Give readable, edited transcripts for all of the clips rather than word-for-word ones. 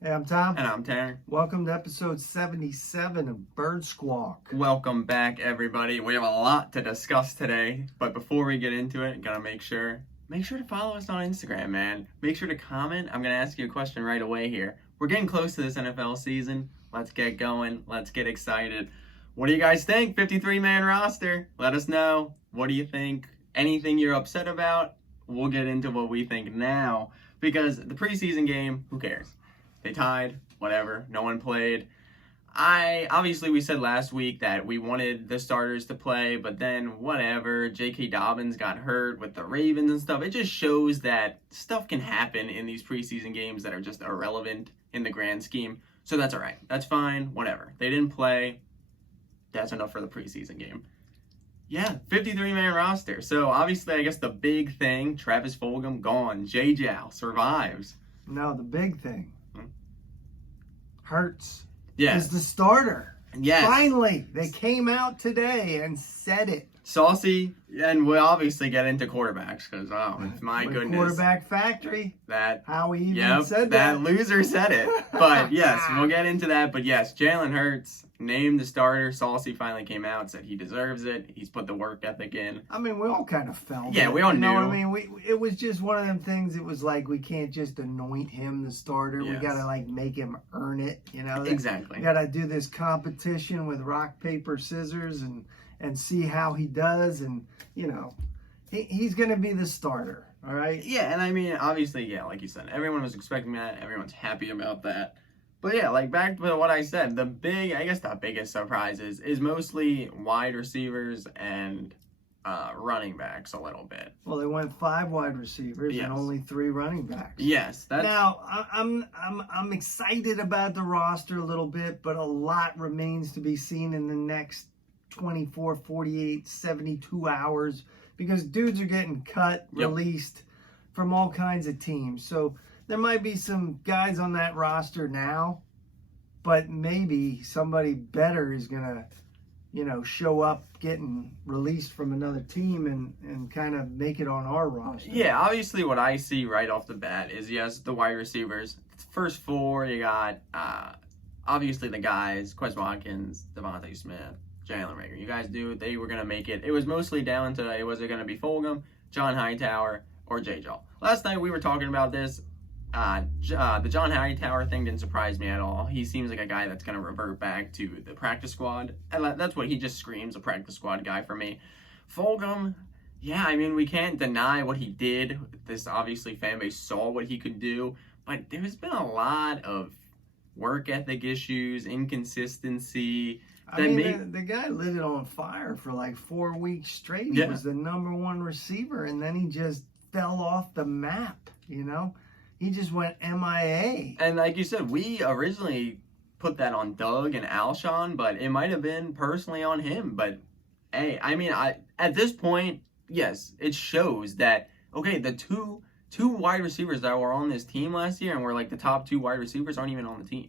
Hey, I'm Tom. And I'm Tanner. Welcome to episode 77 of Bird Squawk. Welcome back, everybody. We have a lot to discuss today, but before we get into it, gotta make sure to follow us on Instagram, man. Make sure to comment. I'm gonna ask you a question right away here. We're getting close to this NFL season. Let's get going. Let's get excited. What do you guys think? 53-man roster. Let us know. What do you think? Anything you're upset about? We'll get into what we think now, because the preseason game, who cares? They tied, whatever, no one played. Obviously we said last week that we wanted the starters to play, but then whatever, J.K. Dobbins got hurt with the Ravens and stuff. It just shows that stuff can happen in these preseason games that are just irrelevant in the grand scheme. So that's all right. That's fine, whatever. They didn't play. That's enough for the preseason game. Yeah, 53-man roster. So obviously I guess the big thing, Travis Fulgham gone. J-Jow survives. No, the big thing. Hurts. Yes. Is the starter. Yes. Finally, they came out today and said it. Saucy, and we'll obviously get into quarterbacks because, my goodness. Quarterback factory. How he even said that loser said it. But yes, we'll get into that. But yes, Jalen Hurts named the starter. Saucy finally came out, said he deserves it. He's put the work ethic in. I mean, we all kind of felt it. Yeah, we all knew. You know what I mean? It was just one of them things. It was like we can't just anoint him the starter. Yes. We got to make him earn it, you know? Exactly. We got to do this competition with rock, paper, scissors and see how he does, and he's going to be the starter, all right? Yeah, and I mean, obviously, yeah, like you said, everyone was expecting that. Everyone's happy about that. But yeah, back to what I said, the biggest surprises is mostly wide receivers and running backs a little bit. Well, they went 5 wide receivers and only 3 running backs. Yes. Now, I'm excited about the roster a little bit, but a lot remains to be seen in the next 24, 48, 72 hours because dudes are getting cut, released from all kinds of teams. So there might be some guys on that roster now, but maybe somebody better is going to, show up getting released from another team and kind of make it on our roster. Yeah, obviously what I see right off the bat is, yes, the wide receivers. First 4, you got, obviously the guys, Quez Watkins, Devontae Smith, Jalen Reagor. You guys they were going to make it. It was mostly down to, was it going to be Fulgham, John Hightower, or J-Jaw? Last night we were talking about this. The John Hightower thing didn't surprise me at all. He seems like a guy that's going to revert back to the practice squad. And that's what he just screams, a practice squad guy for me. Fulgham, yeah, I mean, we can't deny what he did. This obviously fan base saw what he could do. But there's been a lot of work ethic issues, inconsistency. The guy lit it on fire for 4 weeks straight. He was the number 1 receiver, and then he just fell off the map, He just went MIA. And like you said, we originally put that on Doug and Alshon, but it might have been personally on him. But, hey, I mean, at this point, yes, it shows that, okay, the two wide receivers that were on this team last year and were the top 2 wide receivers aren't even on the team.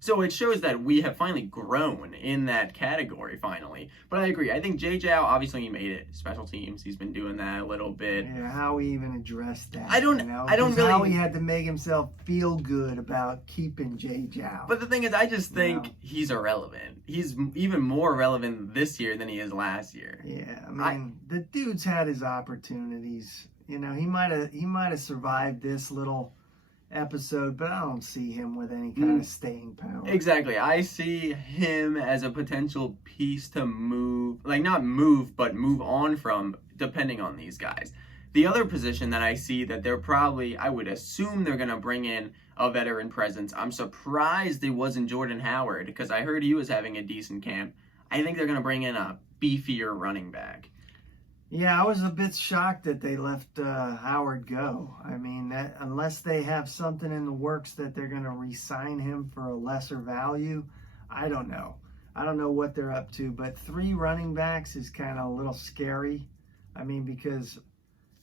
So it shows that we have finally grown in that category, finally. But I agree. I think J-Jow, obviously he made it. Special teams, he's been doing that a little bit. Yeah, how he even addressed that. I don't really... How he had to make himself feel good about keeping J-Jow. But the thing is, I just think he's irrelevant. He's even more relevant this year than he is last year. Yeah, I mean, the dude's had his opportunities. He might have survived this little episode, but I don't see him with any kind of staying power. Exactly. I see him as a potential piece to move, not move, but move on from, depending on these guys. The other position that I see that they're probably, I would assume they're going to bring in a veteran presence. I'm surprised it wasn't Jordan Howard because I heard he was having a decent camp. I think they're going to bring in a beefier running back. Yeah, I was a bit shocked that they left Howard go. I mean, that unless they have something in the works that they're going to re-sign him for a lesser value, I don't know. I don't know what they're up to, but 3 running backs is kind of a little scary. I mean, because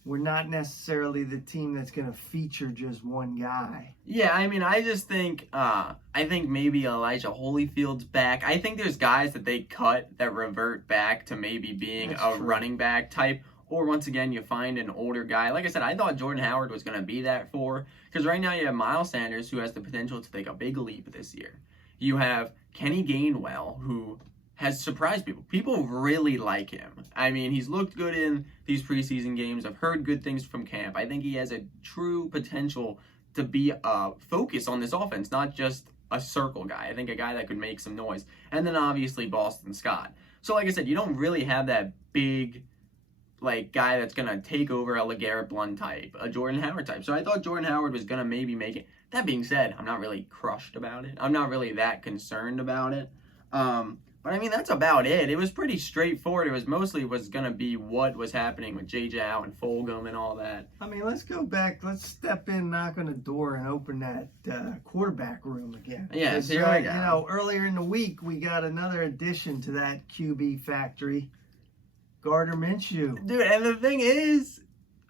we're not necessarily the team that's going to feature just one guy. Yeah, I mean, I just think, I think maybe Elijah Holyfield's back. I think there's guys that they cut that revert back to maybe being running back type. or once again, you find an older guy. Like I said, I thought Jordan Howard was going to be that 4, because right now you have Miles Sanders, who has the potential to take a big leap this year. You have Kenny Gainwell, who has surprised people. People really like him. I mean, he's looked good in these preseason games. I've heard good things from camp. I think he has a true potential to be a focus on this offense, not just a circle guy. I think a guy that could make some noise. And then obviously Boston Scott. So like I said, you don't really have that big guy that's going to take over a LeGarrette Blount type, a Jordan Howard type. So I thought Jordan Howard was going to maybe make it. That being said, I'm not really crushed about it. I'm not really that concerned about it. But I mean, that's about it. It was pretty straightforward. It was mostly going to be what was happening with J-Jow and Fulgham and all that. I mean, let's go back. Let's step in, knock on the door, and open that quarterback room again. Yeah, here we go. You know, earlier in the week, we got another addition to that QB factory, Gardner Minshew. Dude, and the thing is,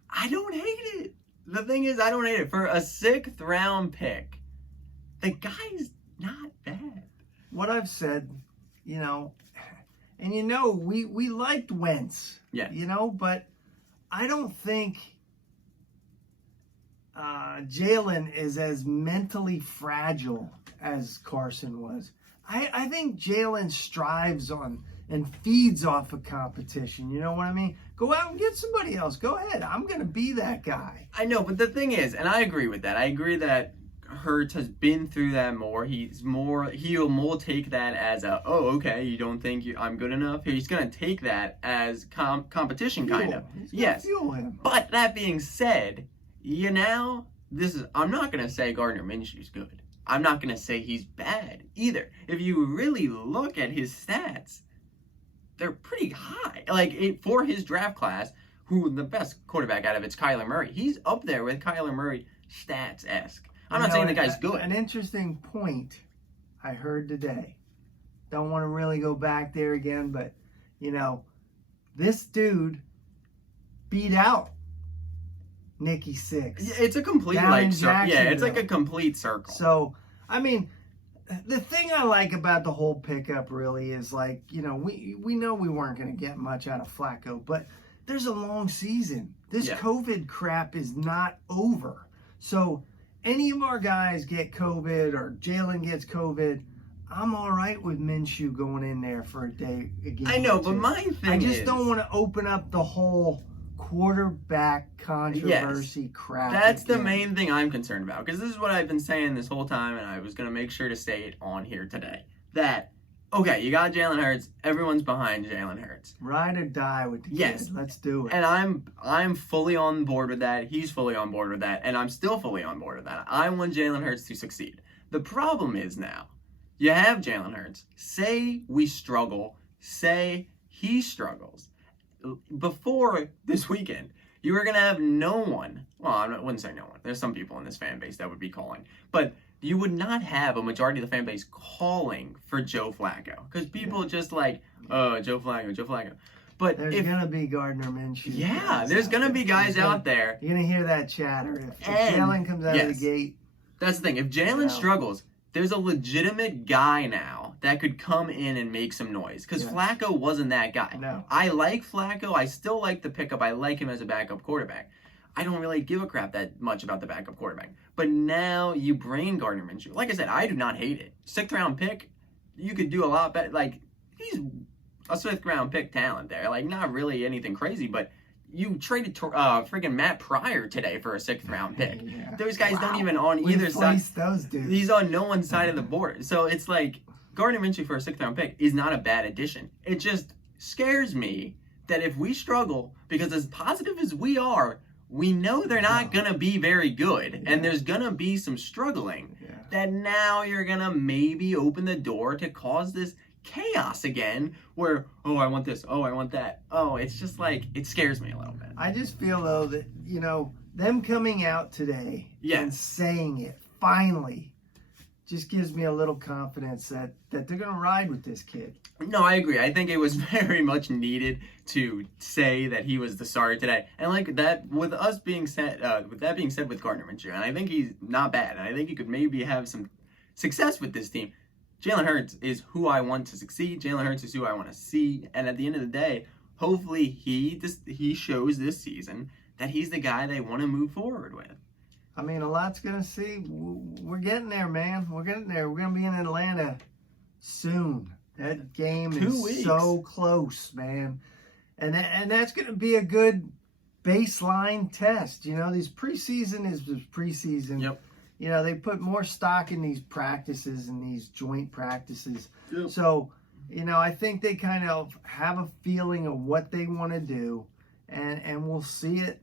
I don't hate it. The thing is, I don't hate it. For a 6th round pick, the guy's not bad. What I've said, you know, and you know, we liked Wentz. Yeah. You know, but I don't think Jalen is as mentally fragile as Carson was. I think Jalen strives on and feeds off of competition. You know what I mean? Go out and get somebody else. Go ahead. I'm going to be that guy. I know, but the thing is, and I agree with that. I agree that Hurts has been through that more. He'll more take that as a, oh, okay, you don't think I'm good enough? He's going to take that as competition, kind of. Yes. Fuel him. But that being said, I'm not going to say Gardner Minshew's good. I'm not going to say he's bad either. If you really look at his stats, they're pretty high. For his draft class, who the best quarterback out of it's Kyler Murray. He's up there with Kyler Murray stats-esque. I'm not saying the guy's good. An interesting point I heard today. Don't want to really go back there again, but, you know, this dude beat out Nicky Six. Yeah, it's a complete, it's like a complete circle. So, I mean, the thing I like about the whole pickup really is, like, you know, we know we weren't going to get much out of Flacco, but there's a long season. This COVID crap is not over. So, any of our guys get COVID or Jalen gets COVID, I'm all right with Minshew going in there for a day again. I know, but my thing I just don't want to open up the whole quarterback controversy crap. That's again. the main thing I'm concerned about, because this is what I've been saying this whole time, and I was going to make sure to say it on here today. That, okay, you got Jalen Hurts. Everyone's behind Jalen Hurts. Ride or die with the kid. Let's do it. And I'm fully on board with that. He's fully on board with that. And I'm still fully on board with that. I want Jalen Hurts to succeed. The problem is now, you have Jalen Hurts. Say we struggle. Say he struggles. Before this weekend, you were going to have no one. Well, I wouldn't say no one. There's some people in this fan base that would be calling. But you would not have a majority of the fan base calling for Joe Flacco. Because people just like, oh, Joe Flacco. But there's going to be Gardner Minshew. Yeah, there's going to be guys out there. You're going to hear that chatter. If Jalen comes out of the gate. That's the thing. If Jalen struggles, there's a legitimate guy now that could come in and make some noise. Because Flacco wasn't that guy. No. I like Flacco. I still like the pickup. I like him as a backup quarterback. I don't really give a crap that much about the backup quarterback. But now you bring Gardner Minshew. Like I said, I do not hate it. 6th round pick, you could do a lot better. Like, he's a 5th round pick talent there. Like, not really anything crazy, but you traded freaking Matt Pryor today for a 6th round pick. Yeah. Those guys don't even on either side. Those dudes. He's on no one side of the board. So it's like, Gardner Minshew for a 6th round pick is not a bad addition. It just scares me that if we struggle, because as positive as we are, we know they're not going to be very good, and there's going to be some struggling, that now you're going to maybe open the door to cause this chaos again, where, oh, I want this, oh, I want that. Oh, it's just like, it scares me a little bit. I just feel, though, that, you know, them coming out today and saying it, finally, just gives me a little confidence that they're going to ride with this kid. No, I agree. I think it was very much needed to say that he was the starter today. And like that, with that being said with Gardner Minshew, and I think he's not bad, and I think he could maybe have some success with this team. Jalen Hurts is who I want to succeed. Jalen Hurts is who I want to see. And at the end of the day, hopefully he shows this season that he's the guy they want to move forward with. I mean, a lot's going to see. We're getting there, man. We're getting there. We're going to be in Atlanta soon. That game 2 is weeks. so close, man. And that's going to be a good baseline test. You know, these preseason is preseason. Yep. You know, they put more stock in these practices and these joint practices. Yep. So, you know, I think they kind of have a feeling of what they want to do, and we'll see it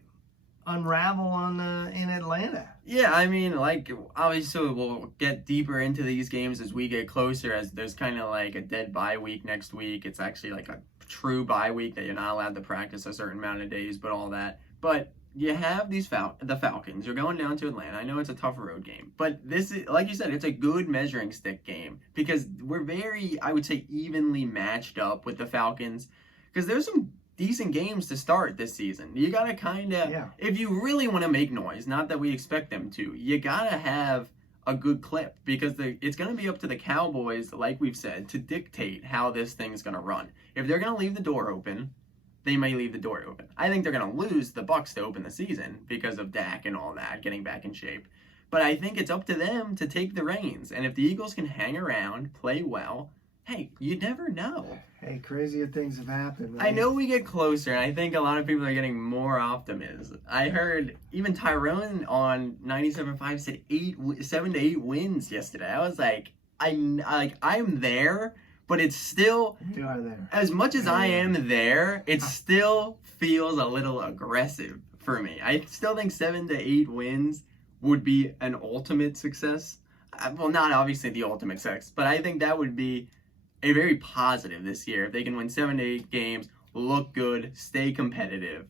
unravel in Atlanta. Yeah, I mean, like, obviously we'll get deeper into these games as we get closer, as there's kind of like a dead bye week next week. It's actually like a true bye week that you're not allowed to practice a certain amount of days, but all that. But you have these the Falcons. You're going down to Atlanta. I know it's a tough road game, but this is, like you said, it's a good measuring stick game because we're very, I would say, evenly matched up with the Falcons because there's some decent games to start this season. You gotta kind of, if you really want to make noise, not that we expect them to, you gotta have a good clip because it's gonna be up to the Cowboys, like we've said, to dictate how this thing's gonna run. If they're gonna leave the door open, they may leave the door open. I think they're gonna lose the Bucs to open the season because of Dak and all that, getting back in shape. But I think it's up to them to take the reins. And if the Eagles can hang around, play well, hey, you never know. Hey, crazier things have happened, man. I know we get closer, and I think a lot of people are getting more optimism. I heard even Tyrone on 97.5 said 7 to 8 wins yesterday. I was like, I'm there, but it's still, You are there. as much as I am there, it still feels a little aggressive for me. I still think 7 to 8 wins would be an ultimate success. Well, not obviously the ultimate success, but I think that would be a very positive this year if they can win 7 to 8 games, look good, stay competitive.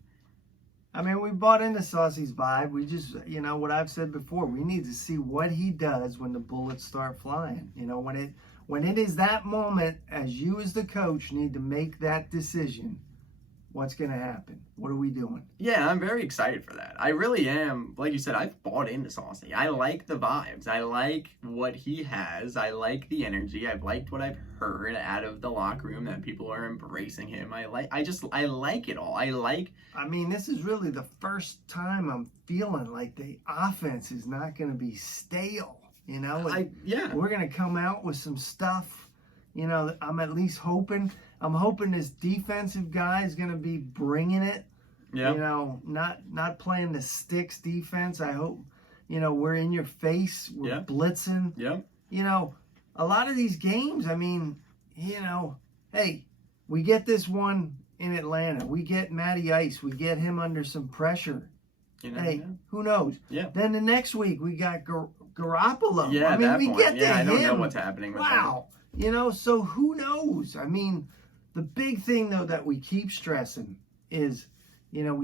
I mean, we bought into Saucy's vibe. We just, you know, what I've said before, we need to see what he does when the bullets start flying. You know, when it is that moment, as you as the coach need to make that decision, what's going to happen? What are we doing? Yeah, I'm very excited for that. I really am. Like you said, I've bought into Saucy. I like the vibes. I like what he has. I like the energy. I've liked what I've heard out of the locker room that people are embracing him. I like it all. I mean, this is really the first time I'm feeling like the offense is not going to be stale. You know, we're going to come out with some stuff. You know, I'm at least hoping. I'm hoping this defensive guy is going to be bringing it. Yeah. You know, not playing the sticks defense. I hope, you know, we're in your face. We're blitzing. Yeah. You know, a lot of these games, I mean, you know, hey, we get this one in Atlanta. We get Matty Ice. We get him under some pressure. Who knows? Yeah. Then the next week we got Garoppolo. Yeah, I mean, we get to him. I don't know what's happening with Wow. You know, so who knows? I mean, the big thing, though, that we keep stressing is, you know,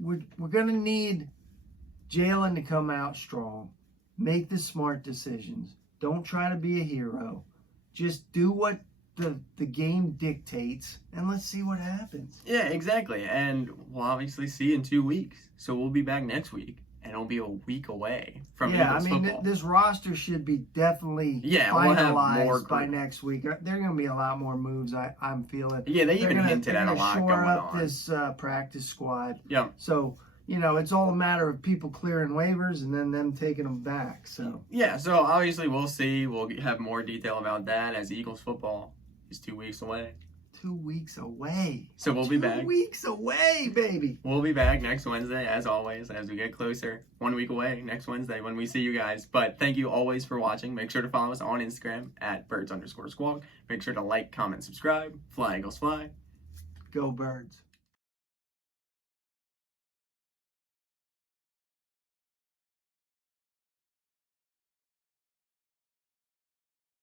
we're going to need Jalen to come out strong. Make the smart decisions. Don't try to be a hero. Just do what the game dictates, and let's see what happens. Yeah, exactly. And we'll obviously see in 2 weeks. So we'll be back next week. And it'll be a week away from Eagles football. This roster should be definitely finalized by next week. There are going to be a lot more moves, I'm feeling. Yeah, they even hinted at a lot going on. Shore up this practice squad. Yeah. So, you know, it's all a matter of people clearing waivers and then them taking them back. So. Yeah, so obviously we'll see. We'll have more detail about that as Eagles football is 2 weeks away. 2 weeks away. So we'll be back. 2 weeks away, baby. We'll be back next Wednesday, as always, as we get closer. 1 week away, next Wednesday, when we see you guys. But thank you always for watching. Make sure to follow us on Instagram at birds_squawk. Make sure to like, comment, subscribe. Fly, Eagles, fly. Go Birds.